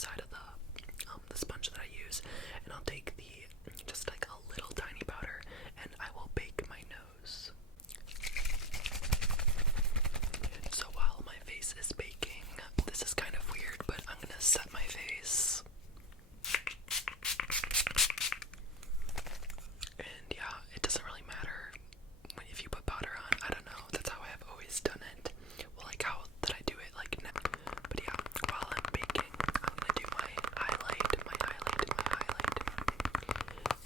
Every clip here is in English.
side of the sponge that I use, and I'll take just like a little tiny powder, and I will bake my nose. So while my face is baking, this is kind of weird, but I'm gonna set my face. And yeah, it doesn't really matter if you put powder on. I don't know, that's how I have always done it. Well, like how that I do it like now. But yeah, while I'm baking, I'm gonna do my highlight.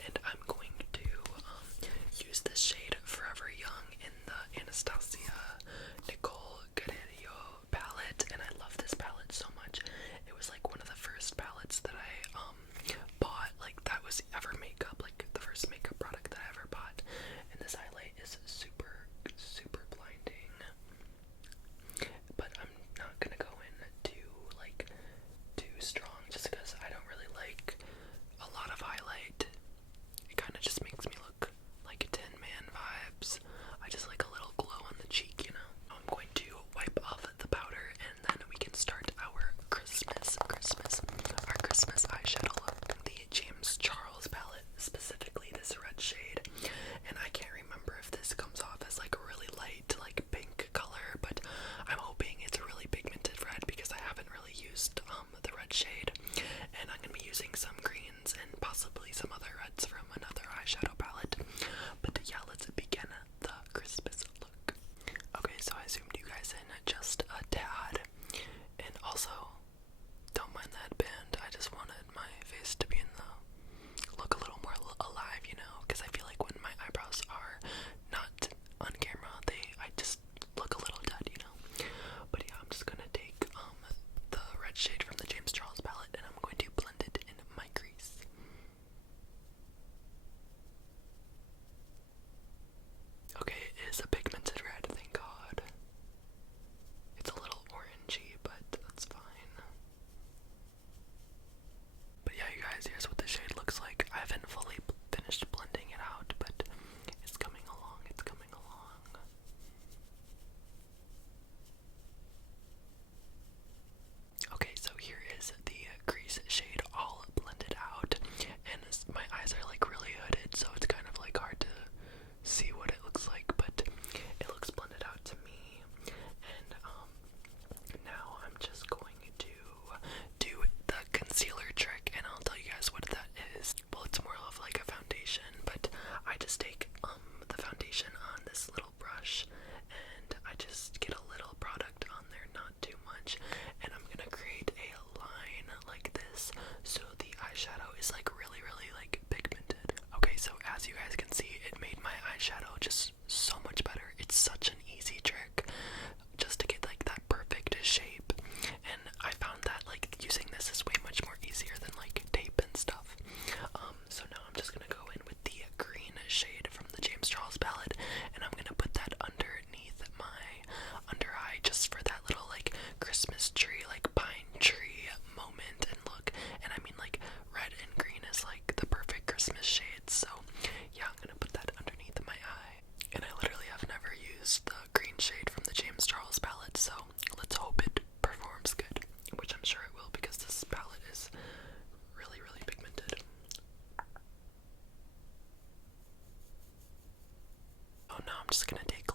And I'm going to use this shade Forever Young in the Anastasia Nicole Guerrero palette, and I love this palette so much. It was like one of the first palettes that I bought, like that was ever makeup, like the first makeup product that I ever bought. And this highlight is super, super blinding. But I'm not gonna go in too strong, just because I don't really like a lot of highlight. It kind of just makes me look like a Tin Man vibes. I just like a little glow on the cheek, you know. I'm going to wipe off the powder, and then we can start our Christmas eyeshadow look. The James Charles palette, specifically this red shade, and I can't remember if this comes off as like a really light, like pink color, but I'm hoping it's a really pigmented red because I haven't really used the red shade, and I'm gonna be using some greens and possibly some other reds from another eyeshadow palette. But yeah, let's begin the Christmas look. Okay, so I zoomed you guys in just a tad, and also don't mind that band. I just wanted my face to be in the look a little more alive, you know, because I feel like when my eyebrows are not on camera, I just look a little dead, you know. But yeah, I'm just gonna take the red shade from the James Charles palette, and I'm going to blend it in my crease. Okay, it is a pigmented red, thank God. It's a little orangey, but that's fine. But yeah, you guys, here's what the shade looks like. I haven't fully finished blending it out, but it's coming along, it's coming along. Okay, so here is the crease shade all blended out, and my eyes are like really hooded, so it's kind of like hard to see what it looks like, but it looks blended out to me. And now I'm just going to do the concealer trick, and I'll tell you guys what that is. Well, it's more of like a foundation, but I just take the foundation on this little brush, and I just get a little product on there, not too much, and I'm gonna create a line like this, so the eyeshadow is like really, really like pigmented. Okay, so as you guys can see, it made my eyeshadow just so much better. It's such an easy trick just to get like that perfect shape, and I found that like using this is way much more easier than like tape and stuff. So now I'm just gonna go in with the green shade from the James Charles palette, and I'm gonna put that underneath my under eye just for that little like Christmas tree, like pine tree moment and look. And I mean, like red and green is like the perfect Christmas shades, so yeah, I'm gonna put that underneath my eye. And I literally have never used the green shade from the James Charles palette, so let's hope it performs good, which I'm sure it will because this palette is really, really pigmented. Oh, now I'm just gonna take